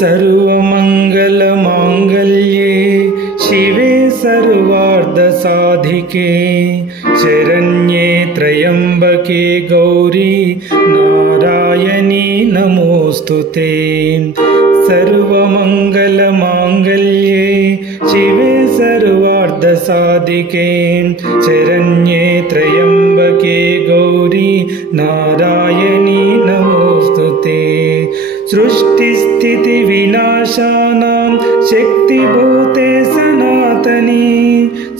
सर्वमङ्गलमाङ्गल्ये शिवे सर्वार्धसाधिके शरण्ये त्र्यम्बके गौरी नारायणी नमोऽस्तुते। सर्वमङ्गलमाङ्गल्ये शिवे सर्वार्धसाधिके शरण्ये त्र्यम्बके गौरी नारायणी नमोऽस्तुते। सृष्टिस्थितिविनाशानां शक्तिभूते सनातनी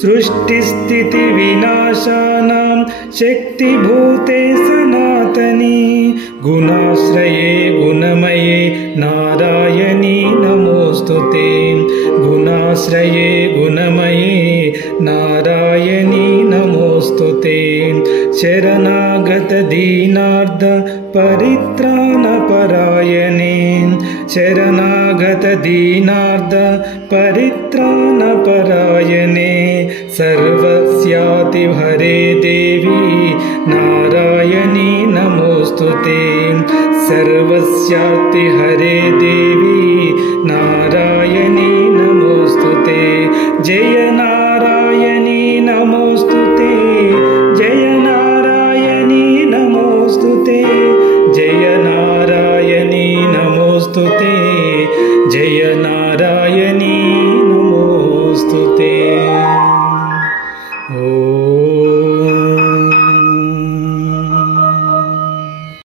सृष्टिस्थितिविनाशानां शक्तिभूते सनातनी गुणाश्रये गुणमये नारायणी नमोऽस्तुते। गुणाश्रये गुणमये नारायणी नमोऽस्तुते। शरणागत दीनार्थ परित्राणपरायणे शरणागत दीनार्थ परित्राणपरायणे सर्वस्यातिहरे देवी नारायणी नमोऽस्तुते। सर्वस्यातिहरे देवी नारायणी नमोऽस्तुते। जय नारायणी नमोऽस्तुते। जय नारायणी नमोऽस्तुते। जय नारायणी नमोऽस्तुते। जय नारायणी